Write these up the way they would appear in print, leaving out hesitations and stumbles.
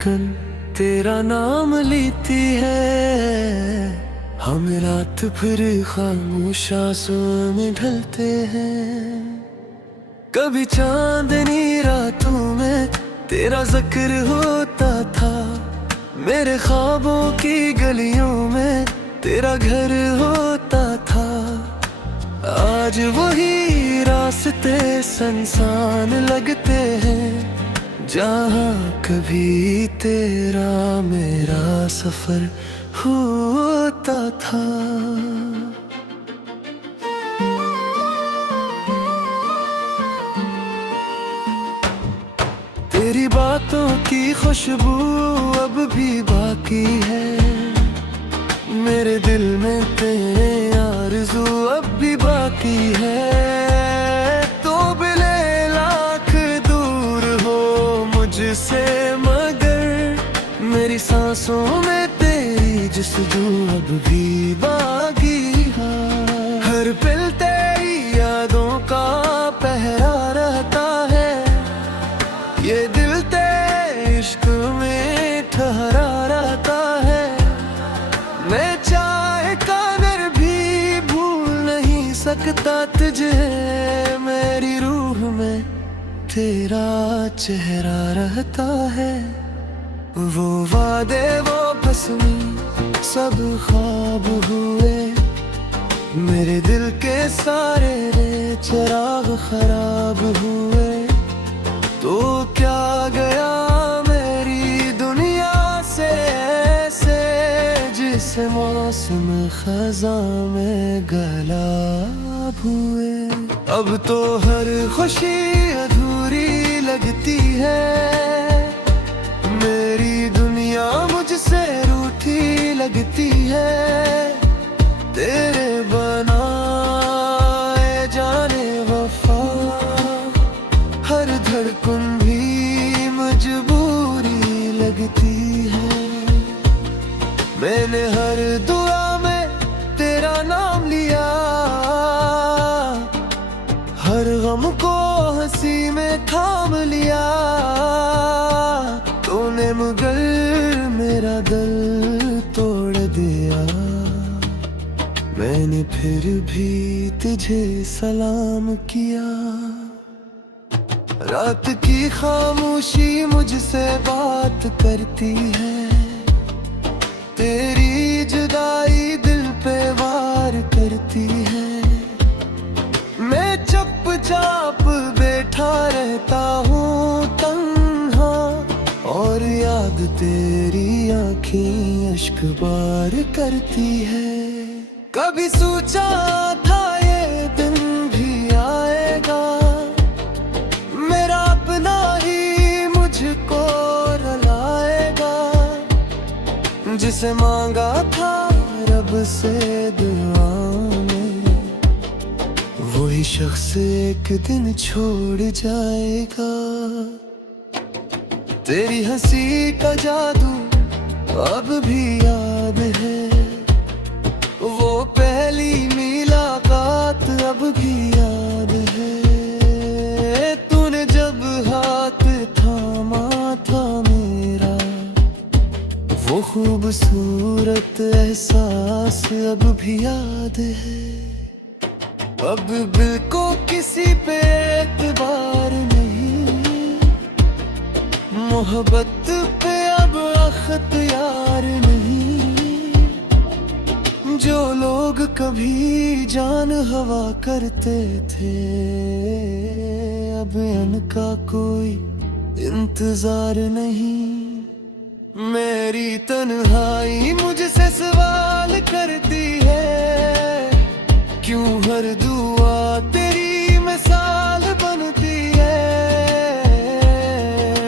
कल तेरा नाम लेती है, हम रात फिर खामोश आंसुओं में ढलते हैं। कभी चांदनी रातों में तेरा जिक्र होता था, मेरे ख्वाबों की गलियों में तेरा घर होता था। आज वही रास्ते सुनसान लगते हैं, जहाँ कभी तेरा मेरा सफर होता था। तेरी बातों की खुशबू अब भी बाकी है, मेरे दिल में तेरे आरज़ू अब भी बाकी है। तो बिले लाख दूर हो मुझसे मगर मेरी सांसों में तेरी जस्तजू अब भी बाकी है। हर पल तेरी यादों का पहरा रहता है, ये दिल तेरे इश्क में ठहरा रहता है। मैं चाहे कादर भी भूल नहीं सकता तुझे, मेरी रूह में तेरा चेहरा रहता है। वो वादे वो बसमी सब ख्वाब हुए, मेरे दिल के सारे चिराग खराब हुए। तो क्या गया मेरी दुनिया से ऐसे, जिसे मौसम खज़ां में गुलाब हुए। अब तो हर खुशी अधूरी लगती है, मेरी दुनिया मुझसे रूठी लगती है। तेरे बनाए जाने वफा हर धड़कन भी मजबूरी लगती है। मैंने हर दुआ में तेरा नाम लिया, हर गम को हंसी में थाम लिया। तूने मगर मेरा दिल तोड़ दिया, मैंने फिर भी तुझे सलाम किया। रात की खामोशी मुझसे बात करती है, तेरी जुदाई दिल पे वार करती है। मैं चुपचाप बैठा रहता हूँ तन्हा, और याद तेरी आँखें अश्क बार करती है। कभी सोचा था ये दिन भी आएगा, मेरा अपना ही मुझको रुलाएगा। जिसे मांगा था रब से दुआ में, वही शख्स एक दिन छोड़ जाएगा। तेरी हंसी का जादू अब भी याद है, वो पहली मुलाकात अब भी याद है। तूने जब हाथ थामा था मेरा, वो खूबसूरत एहसास अब भी याद है। अब दिल को किसी पे एतबार नहीं, मोहब्बत पे अब अख्तियार नहीं। जो लोग कभी जान हवा करते थे, अब उनका कोई इंतजार नहीं। मेरी तन्हाई मुझसे सवाल करती है, क्यों हर दुआ तेरी मिसाल बनती है।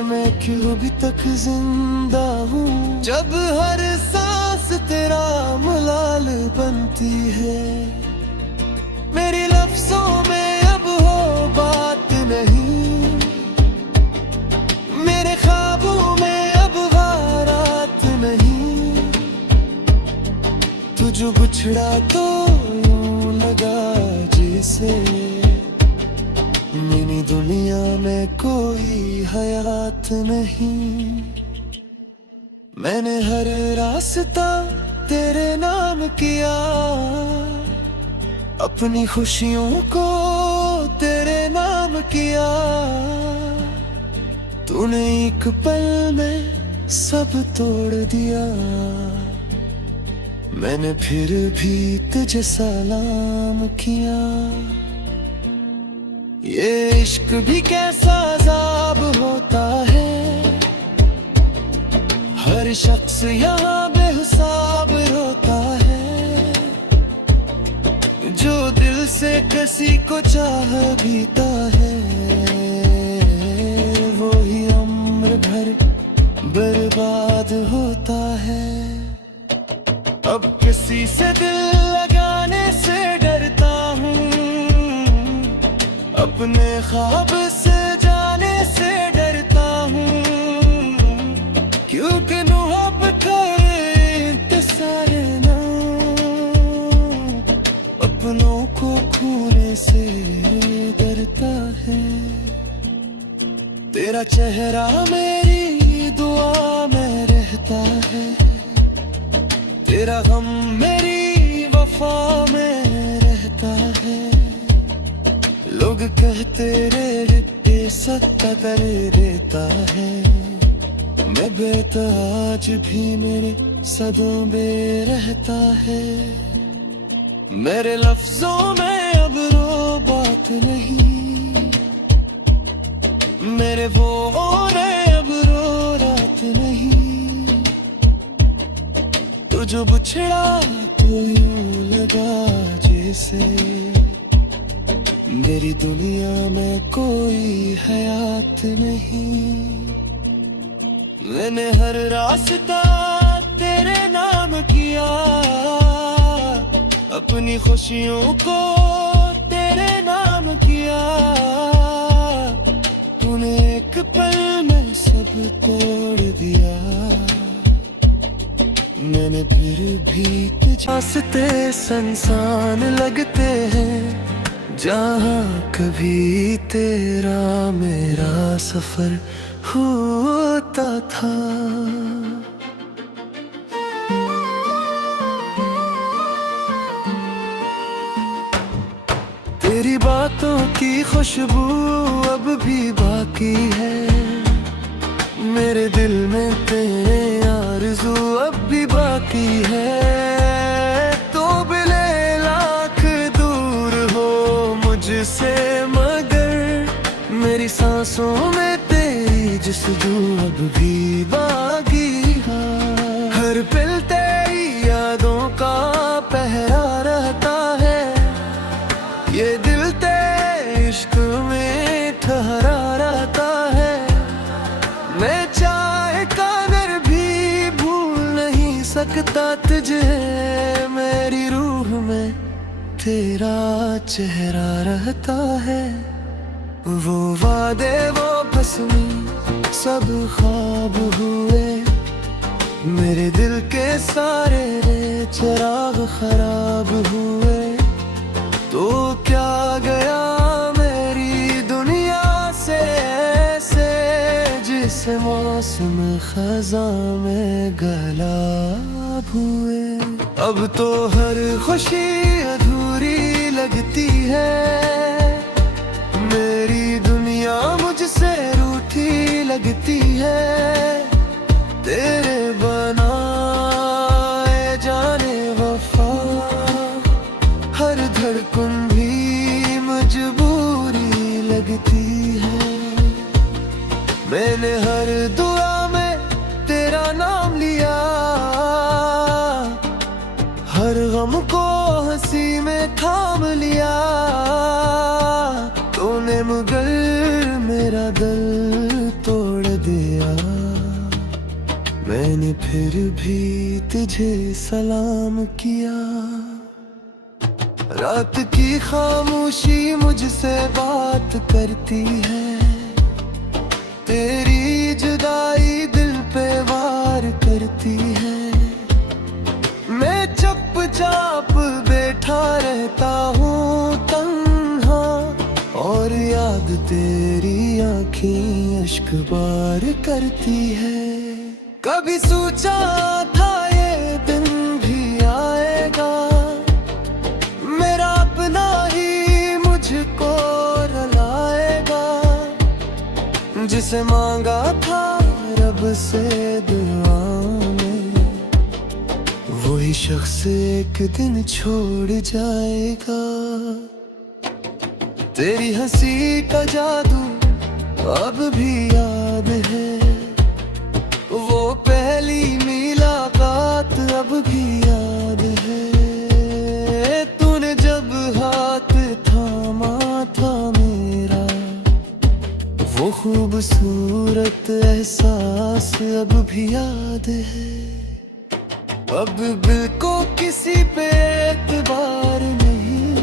मैं क्यों अभी तक जिंदा हूँ, जब हर सांस तेरा मलाल बनती है। मेरे लफ्जों में अब हो बात नहीं, मेरे ख्वाबों में अब बारात नहीं। तुझे बिछड़ा तो यूं लगा जैसे मेरी दुनिया में कोई हयात नहीं। मैंने हर रास्ता तेरे नाम किया, अपनी खुशियों को तेरे नाम किया। तूने एक पल में सब तोड़ दिया, मैंने फिर भी तुझे सलाम किया। ये इश्क भी कैसा अज़ाब होता है, हर शख्स यहाँ बेहिसाब रोता है। जो दिल से किसी को चाह बीता है, वो ही उम्र भर बर्बाद होता है। अब किसी से दिल लगाने से डरता हूँ, अपने ख्वाब से जाने से डरता हूँ। क्योंकि मोहब्बत सारे ना अपनों को खोने से डरता है। तेरा चेहरा मेरी दुआ में रहता है, तेरा गम मेरी वफा में रहता है। लोग कहते रे सत्ता करे रहता है, मैं बेताज भी मेरे सदों में रहता है। मेरे लफ्जों में अब रो बात नहीं, मेरे वो रे अब रो रात नहीं। तो जो बिछड़ा तो यूं लगा जैसे मेरी दुनिया में कोई हयात नहीं। मैंने हर रास्ता तेरे नाम किया, अपनी खुशियों को तेरे नाम किया। तूने एक पल में सब तोड़ दिया, मैंने फिर भी तुझे रास्ते संसान लगते हैं, जहाँ कभी तेरा मेरा सफर होता था। तेरी बातों की खुशबू अब भी बाकी है, मेरे दिल में तेरे आरज़ू अब भी बाकी है। तो बिले लाख दूर हो मुझसे मगर मेरी सांसों में तेरी जुस्सू अब भी बाकी है। हर पल तेरी यादों का पहरा रहता है, ये दिल तेरे इश्क में ठहरा रहता है। मैं चाहे कागर भी भूल नहीं सकता तुझे, मेरी रूह में तेरा चेहरा रहता है। वो वादे वो बसमी सब ख्वाब हुए, मेरे दिल के सारे चिराग खराब हुए। तो क्या गया मेरी दुनिया से ऐसे, जिसे मौसम खज़ां में गुलाब हुए। अब तो हर खुशी अधूरी लगती है, मेरी दुनिया मुझसे रूठी लगती है। तेरे बनाए जाने वफा, हर धड़कन भी मजबूरी लगती है। मैंने हर दुआ में तेरा नाम लिया, हर गम को हंसी में थाम लिया। तूने मगर मेरा दिल तोड़ दिया, मैंने फिर भी तुझे सलाम किया। रात की खामोशी मुझसे बात करती है, तेरी जुदाई दिल पे वार करती है। मैं चुपचाप बैठा रहता हूँ तन्हा, और याद तेरी आँखें अश्क बार करती है। कभी कभी सोचा था ये दिन भी आएगा, मेरा अपना ही मुझको रुलाएगा। जिसे मांगा था रब से दुआ में, वही शख्स एक दिन छोड़ जाएगा। तेरी हंसी का जादू अब भी याद है, वो पहली मुलाकात अब भी याद है। तूने जब हाथ थामा था मेरा, वो खूबसूरत एहसास अब भी याद है। अब दिल को किसी पे एतबार नहीं,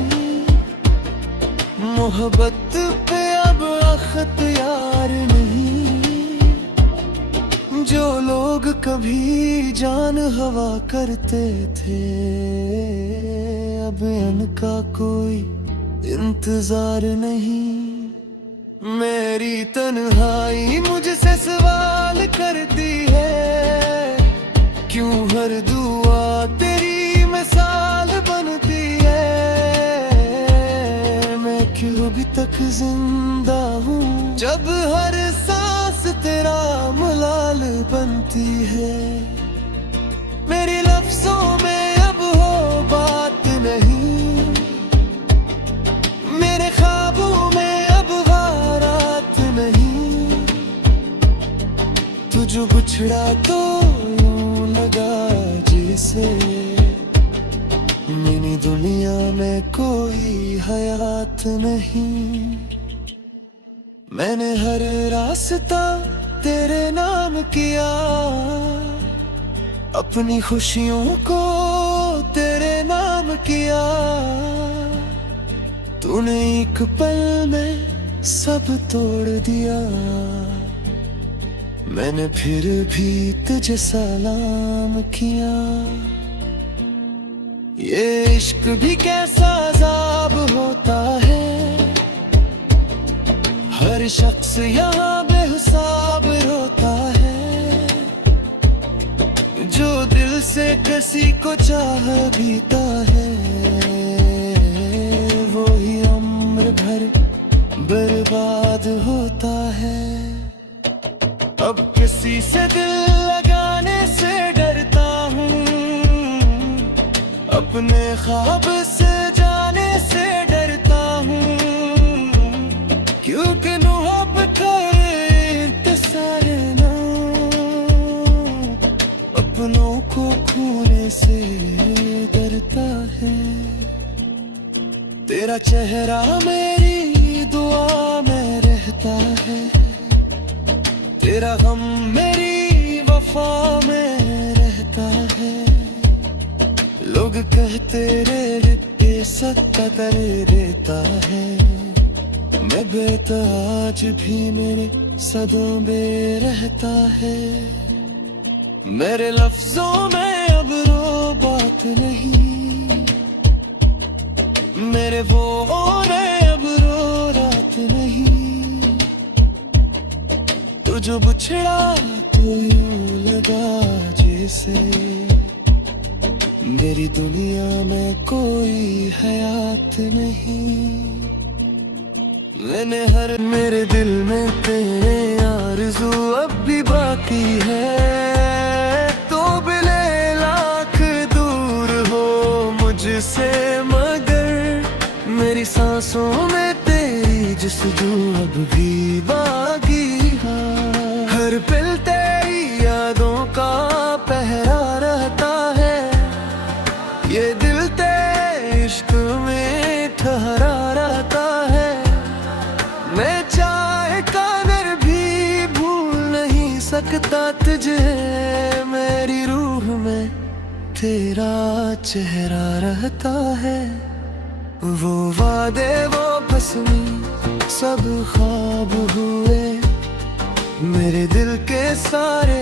मोहब्बत पे अब अख्तियार नहीं। जो लोग कभी जान हवा करते थे, अब इनका कोई इंतजार नहीं। मेरी तन्हाई मुझसे सवाल करती है, क्यों हर दुआ तेरी मिसाल बनती है। मैं क्यों अभी तक जिंदा हूँ, जब हर सांस तेरा मलाल बनती है। मेरे लफ्जों में अब हो बात नहीं, मेरे ख्वाबों में अब बारात नहीं। तुझ बिछड़ा तो यूं लगा जैसे मेरी दुनिया में कोई हयात नहीं। मैंने हर रास्ता तेरे नाम किया, अपनी खुशियों को तेरे नाम किया। तूने एक पल में सब तोड़ दिया, मैंने फिर भी तुझे सलाम किया। ये इश्क भी कैसा अज़ाब होता है, हर शख्स यहाँ बेहिसाब रोता है। जो दिल से किसी को चाह बीता है, वो ही उम्र भर बर्बाद होता है। अब किसी से दिल लगाने से डरता हूँ, अपने ख्वाब से जाने से डरता हूँ। क्योंकि मोहब्बत का इंतज़ार ना, अपनों को खोने से डरता है। तेरा चेहरा मेरी दुआ में रहता है, तेरा गम मेरी वफा में रहता है। लोग कहते रे ये सत्ता करे रहता है, मैं बेताज भी मेरे सदों में रहता है। मेरे लफ्जों में अब रो बात नहीं, मेरे वो और अब रो रात नहीं। तू जो बिछड़ा तो यूं लगा जैसे मेरी दुनिया में कोई हयात नहीं। मैंने हर मेरे दिल में तेरे आरज़ू अब भी बाकी है। तो बिले लाख दूर हो मुझसे मगर मेरी सांसों में तेरी जुस्सू अब भी बाकी है। हर पल तेरी यादों का पहरा रहता है, ये दिल तेरे इश्क में ठहरा रहता है। मैं चाहे कागर भी भूल नहीं सकता तुझे, मेरी रूह में तेरा चेहरा रहता है। वो वादे वो बसमी सब ख्वाब हुए, मेरे दिल के सारे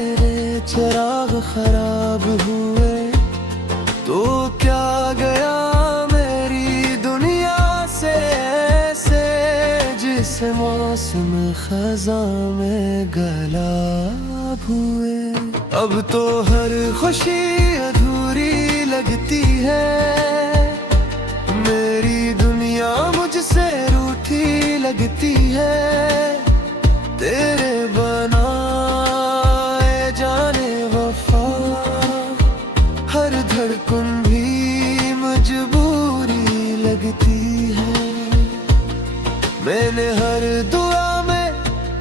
चिराग खराब हुए। तो क्या गया मेरी दुनिया से ऐसे, जिसे मौसम खज़ां में गलाब हुए। अब तो हर खुशी अधूरी लगती है, मेरी दुनिया मुझसे रूठी लगती है। तेरे बनाए जाने वफा, हर धड़कन भी मजबूरी लगती है। मैंने हर दुआ में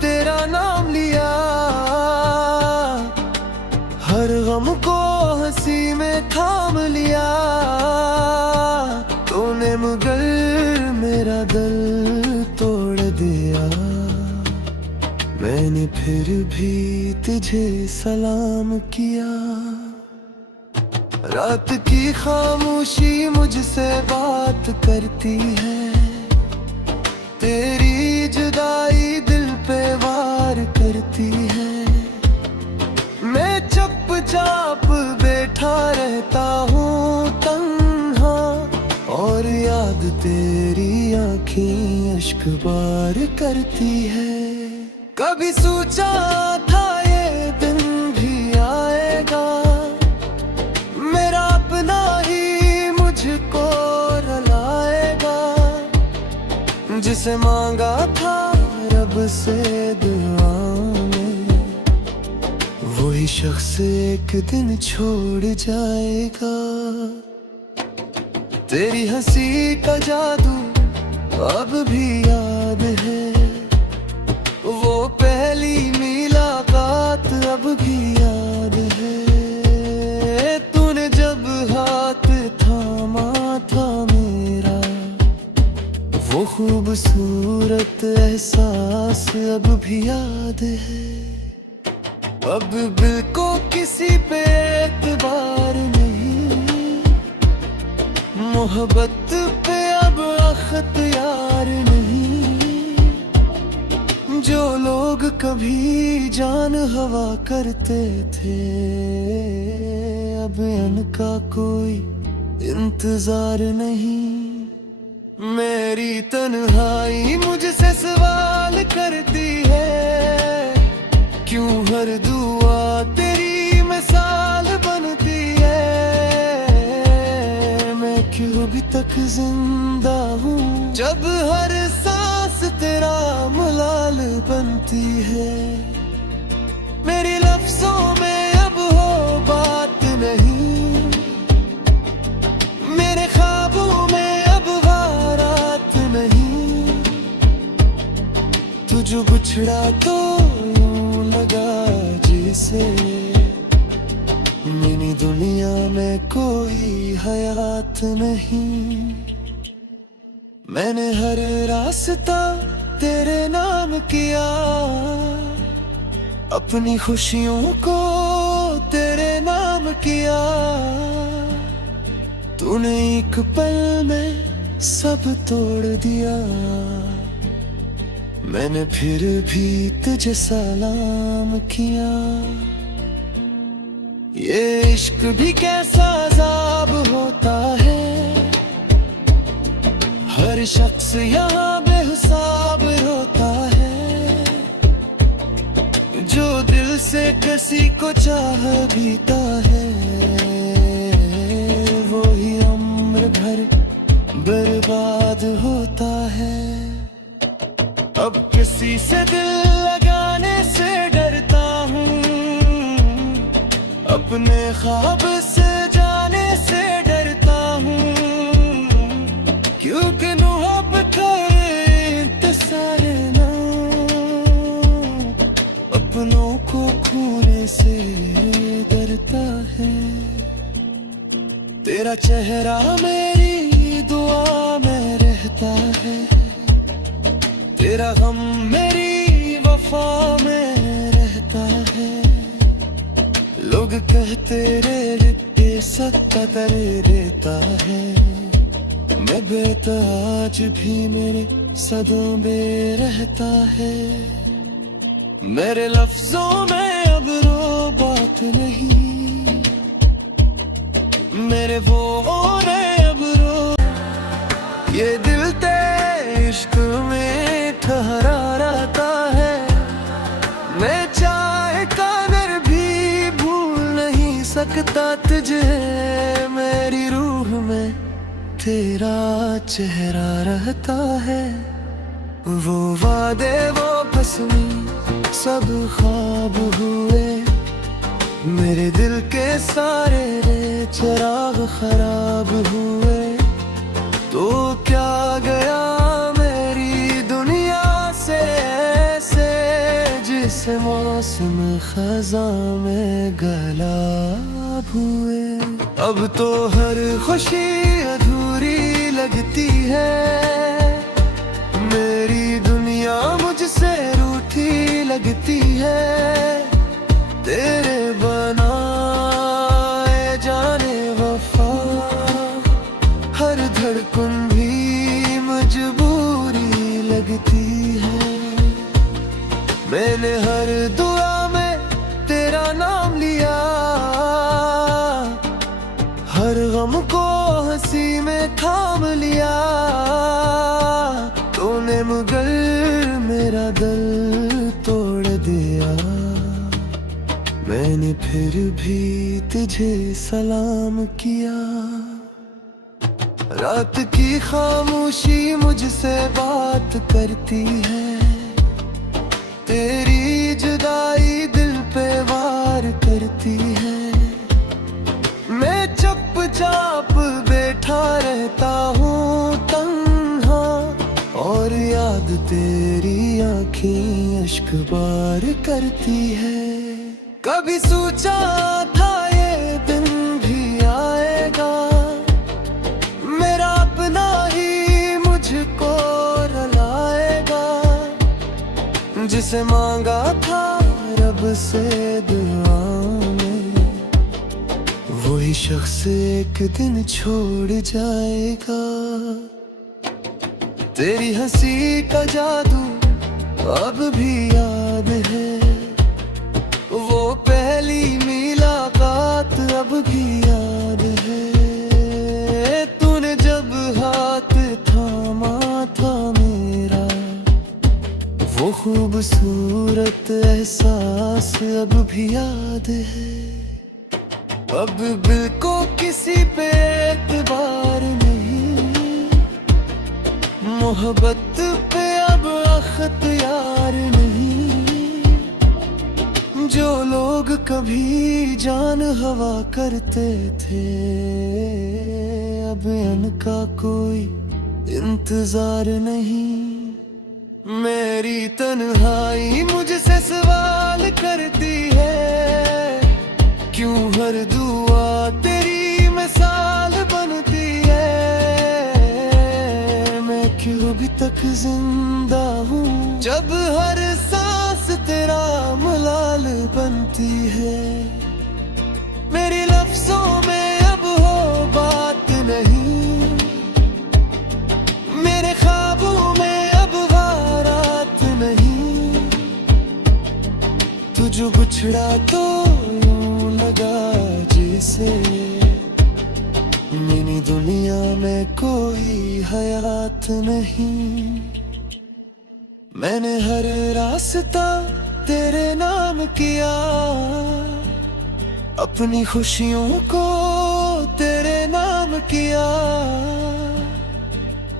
तेरा नाम लिया, हर गम को हंसी में थाम लिया। तूने मगर मेरा दिल तोड़ दिया, मैंने फिर भी तुझे सलाम किया। रात की खामोशी मुझसे बात करती है, तेरी जुदाई दिल पे वार करती है। मैं चुपचाप बैठा रहता हूँ तन्हा, और याद तेरी आँखें अश्क बार करती है। कभी सोचा था ये दिन भी आएगा, मेरा अपना ही मुझको रुलाएगा। जिसे मांगा था रब से दुआओं में, वही शख्स एक दिन छोड़ जाएगा। तेरी हंसी का जादू अब भी याद है, वो पहली मुलाकात अब भी याद है। तूने जब हाथ थामा था मेरा, वो खूबसूरत एहसास अब भी याद है। अब दिल को किसी पे एतबार नहीं, मोहब्बत पे अब अख्तियार नहीं। जो लोग कभी जान हवा करते थे, अब इनका कोई इंतजार नहीं। मेरी तन्हाई मुझसे सवाल करती है, क्यों हर दुआ तेरी मिसाल बनती है। मैं क्यों अभी तक जिंदा हूँ, जब हर सांस तेरा मलाल बनती है। मेरे लफ्जों में अब हो बात नहीं, मेरे ख्वाबों में अब बारात नहीं। तुझ बिछड़ा तो लगा जैसे मेरी दुनिया में कोई हयात नहीं। मैंने हर रास्ता तेरे नाम किया, अपनी खुशियों को तेरे नाम किया। तूने एक पल में सब तोड़ दिया, मैंने फिर भी तुझे सलाम किया। ये इश्क भी कैसा अज़ाब होता है, हर शख्स यहाँ बेहिसाब रोता है। जो दिल से किसी को चाह बीता है, वो ही उम्र भर बर्बाद होता है। अब किसी से दिल लगाने से डरता हूँ, अपने ख्वाब से जाने से डरता हूँ। क्योंकि मोहब्बत इंतज़ार ना, अपनों को खोने से डरता है। तेरा चेहरा मेरी दुआ में रहता है, तेरा गम मेरी वफा में रहता है। लोग कहते रे ये सत्ता करे रहता है, मैं बेताज भी मेरे सदों में रहता है। मेरे लफ्जों में अब रो बात नहीं, मेरे वो और अब रो। ये दिल तेरे इश्क में ठहरा रहता है, मैं चाहे कादर भी भूल सकता तुझे, मेरी रूह में तेरा चेहरा रहता है। वो वादे वो बसमी सब ख्वाब हुए, मेरे दिल के सारे चिराग खराब हुए। तो क्या गया मेरी दुनिया से ऐसे, जिसे मौसम खज़ां में गुलाब हुए। अब तो हर खुशी अधूरी लगती है, मेरी दुनिया मुझसे रूठी लगती है। तेरे बनाए जाने वफा, हर धड़कन भी मजबूरी लगती है। मैंने हर दुआ में तेरा नाम लिया, हर गम को हंसी में थाम लिया। तूने मगर मेरा दिल तोड़ दिया, मैंने फिर भी तुझे सलाम किया। रात की खामोशी मुझसे बात करती है, तेरी जुदाई दिल पे वार करती है। मैं चुपचाप बैठा रहता हूँ तन्हा, और याद तेरी आँखें अश्क बार करती है। कभी सोचा था ये दिन भी आएगा, मेरा अपना ही मुझको रुलाएगा। जिसे मांगा था रब से दुआओं में, वही शख्स एक दिन छोड़ जाएगा। तेरी हंसी का जादू अब भी याद है, वो पहली मुलाकात अब भी याद है। तूने जब हाथ थामा था मेरा, वो खूबसूरत एहसास अब भी याद है। अब दिल को किसी पे एतबार नहीं, मोहब्बत पे अब अख्तियार नहीं। जो लोग कभी जान हवा करते थे, अब इनका कोई इंतजार नहीं। मेरी तन्हाई मुझसे सवाल करती है, क्यों हर दुआ तेरी मिसाल बनती है। मैं क्यों अभी तक जिंदा हूँ, जब हर सांस तेरा मलाल बनती है। मेरे लफ्जों में अब हो बात नहीं, मेरे ख्वाबों में अब वारात नहीं। तुझे बिछड़ा तो यूं लगा जैसे, मेरी दुनिया में कोई हयात नहीं। मैंने हर रास्ता तेरे नाम किया, अपनी खुशियों को तेरे नाम किया।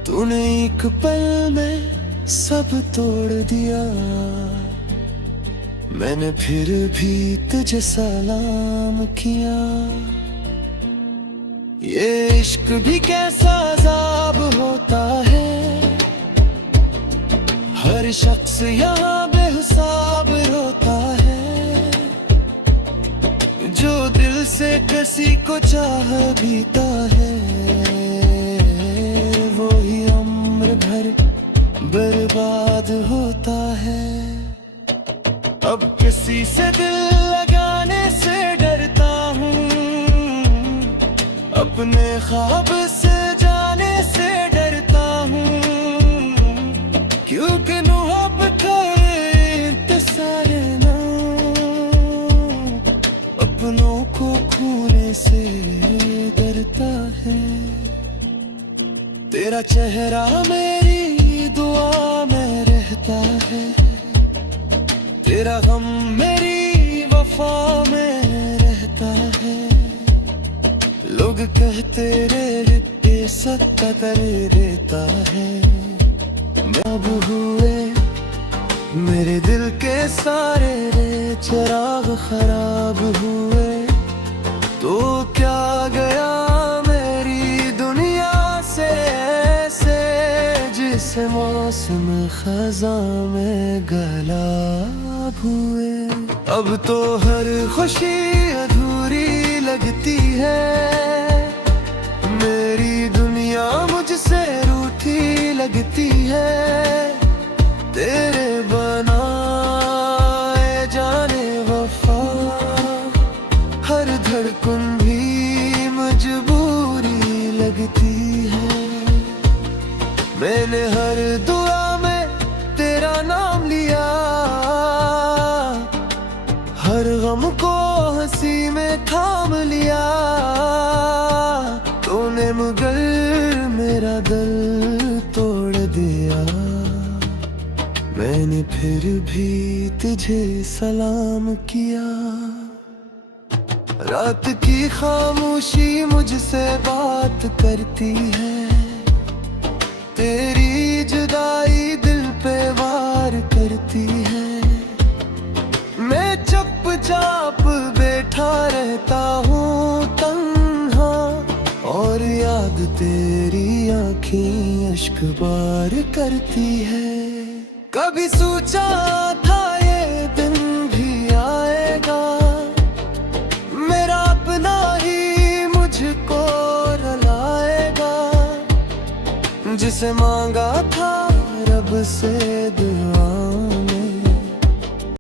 तूने एक पल में सब तोड़ दिया, मैंने फिर भी तुझे सलाम किया। ये इश्क भी कैसा अज़ाब होता है, हर शख्स यहाँ बेहिसाब रोता है। जो दिल से किसी को चाह बीता है, वो ही उम्र भर बर्बाद होता है। अब किसी से दिल लगाने से डरता हूँ, अपने ख्वाब से जाने से डरता हूँ। क्योंकि मोहब्बत सारे ना, अपनों को खोने से डरता है। तेरा चेहरा मेरी दुआ में रहता है, तेरा गम मेरी वफा में रहता है। लोग कहते रे ये सत्ता तेरे रेता है, अब हुए मेरे दिल के सारे रे चिराग खराब हुए। तो क्या गया मेरी दुनिया से ऐसे, जिसे मौसम खज़ां में गलाब हुए। अब तो हर खुशी अधूरी लगती है, मेरी दुनिया मुझसे रूठी लगती है। तेरे बनाए जाने वफा, हर धड़कन भी मजबूरी लगती है। मैंने हर दुआ में तेरा नाम लिया, हर गम को हंसी में थाम लिया। तूने मगर मेरा दिल तोड़ दिया, मैंने फिर भी तुझे सलाम किया। रात की खामोशी मुझसे बात करती है, तेरी जुदाई दिल पे वार करती है। मैं चुपचाप बैठा रहता हूँ तन्हा, और याद तेरी आँखें अश्क बार करती है। कभी सोचा था ये दिन भी आएगा, मेरा अपना ही मुझको रुलाएगा। जिसे मांगा था रब से